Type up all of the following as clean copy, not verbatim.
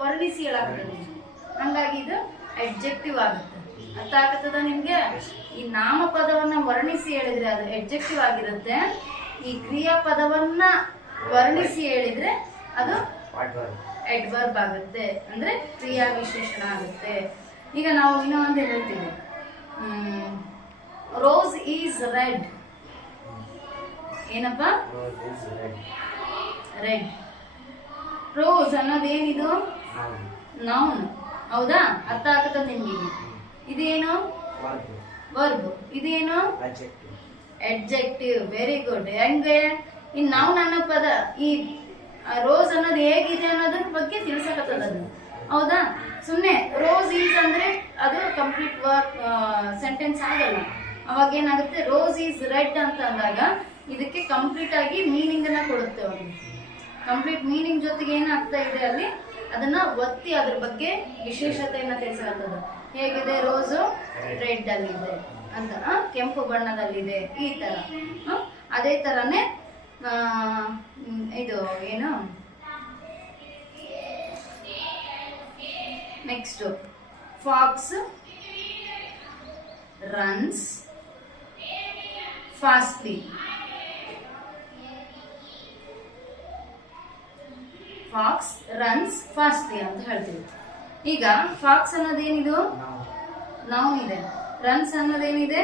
ವರ್ಣಿಸಿ ಹೇಳಾಗ್ತದೆ. ಹಂಗಾಗಿ ಇದು ಅಡ್ಜೆಕ್ಟಿವ್ ಆಗುತ್ತೆ. ಅರ್ಥ ಆಗತ್ತದ ನಿಮ್ಗೆ? ಈ ನಾಮಪದವನ್ನ ವರ್ಣಿಸಿ ಹೇಳಿದ್ರೆ ಅದು ಅಡ್ಜೆಕ್ಟಿವ್ ಆಗಿರುತ್ತೆ. ಈ ಕ್ರಿಯಾಪದವನ್ನ ವರ್ಣಿಸಿ ಹೇಳಿದ್ರೆ ಅದು ಅಡ್ವರ್ಬ್ ಆಗುತ್ತೆ, ಅಂದ್ರೆ ಕ್ರಿಯಾ ವಿಶೇಷಣ ಆಗುತ್ತೆ. ಈಗ ನಾವು ಇನ್ನೂ ಒಂದು ಹೇಳ್ತೀವಿ, ರೋಸ್ ಈಸ್ ರೆಡ್. ಏನಪ್ಪ? ರೆಡ್. ರೋಸ್ ಅನ್ನೋದೇನಿದು? ನೌನ್. ಹೌದಾ? ಅರ್ಥ ಆಗತ್ತ ನಿಮ್ಗೆ? ಇದೇನು? ವರ್ಬ್. ಇದೇನು? ಅಡ್ಜೆಕ್ಟಿವ್. Very good. ಹೆಂಗೆ ಈ ನೌನ್ ಅನ್ನೋ ಪದ ಈ ರೋಸ್ ಅನ್ನೋದು ಹೇಗಿದೆ ಅನ್ನೋದ್ರ ಬಗ್ಗೆ ತಿಳ್ಸಕತ್ತದ ಅದು. ಹೌದಾ? ಸುಮ್ನೆ ರೋಸ್ ಈಸ್ ಅಂದ್ರೆ ಅದು ಕಂಪ್ಲೀಟ್ ವರ್ಕ್ ಸೆಂಟೆನ್ಸ್ ಆಗಲ್ಲ. ಅವಾಗ ಏನಾಗುತ್ತೆ, ರೋಸ್ ಈಸ್ ರೆಡ್ ಅಂತ ಅಂದಾಗ ಇದಕ್ಕೆ ಕಂಪ್ಲೀಟ್ ಆಗಿ ಮೀನಿಂಗ್ ಅನ್ನ ಕೊಡುತ್ತೆ. ಅವ್ರಿಗೆ ಕಂಪ್ಲೀಟ್ ಮೀನಿಂಗ್ ಜೊತೆಗೆ ಏನಾಗ್ತಾ ಇದೆ ಅಲ್ಲಿ ಅದನ್ನ ಒತ್ತಿ ಅದ್ರ ಬಗ್ಗೆ ವಿಶೇಷತೆಯನ್ನ ತಿಳಿಸಕತ್ತದ. ಹೇಗಿದೆ? ರೋಸು ರೆಡ್ ಅಲ್ಲಿದೆ ಅಂತ, ಕೆಂಪು ಬಣ್ಣದಲ್ಲಿದೆ, ಈ ತರ. ಅದೇ ತರನೇ ಇದು ಏನು next, fox runs fastly. Fox runs fastly ಅಂತ ಹೇಳ್ತೀವಿ. ಈಗ ಫಾಕ್ಸ್ ಅನ್ನೋದೇನಿದು? ನೌನ್ ಇದೆ. ರನ್ಸ್ ಅನ್ನೋದೇನಿದೆ?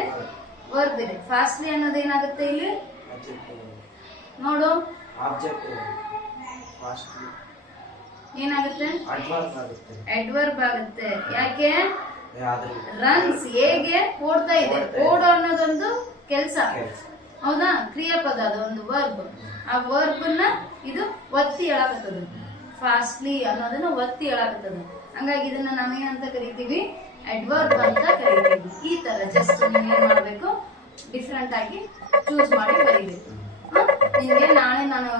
ವರ್ಬ್ ಇದೆ. ಫಾಸ್ಟ್ಲಿ ಅನ್ನೋದೇನಾಗುತ್ತೆ ಇಲ್ಲಿ? ನೋಡು, ಏನಾಗುತ್ತೆ? ಅಡ್ವರ್ಬ್ ಆಗುತ್ತೆ. ಯಾಕೆ? ರನ್ಸ್ ಹೇಗೆ ಓಡ್ತಾ ಇದೆ, ಓಡೋ ಅನ್ನೋದೊಂದು ಕೆಲಸ. ಹೌದಾ? ಕ್ರಿಯಾಪದ, ಅದೊಂದು ವರ್ಬ್. ಆ ವರ್ಬ್ ನ ಇದು ಒತ್ತಿ ಹೇಳಾಕತ್ತದ. ಫಾಸ್ಟ್ಲಿ ಅನ್ನೋದನ್ನ ಒತ್ತಿ ಹೇಳಾಕತ್ತದ. ಹಂಗಾಗಿ ಇದನ್ನ ನಾವೇನಂತ ಕರಿತೀವಿ? ಅಡ್ವರ್ಬ್ ಅಂತ ಕರಿತೀವಿ. ಈ ತರ ಜಸ್ಟ್ ನೀವೇನ್ ಮಾಡ್ಬೇಕು, ಡಿಫ್ರೆಂಟ್ ಆಗಿ ಚೂಸ್ ಮಾಡಿ ಬರೀಬೇಕು. ನಿಮ್ಗೆ ನಾಳೆ ನಾನು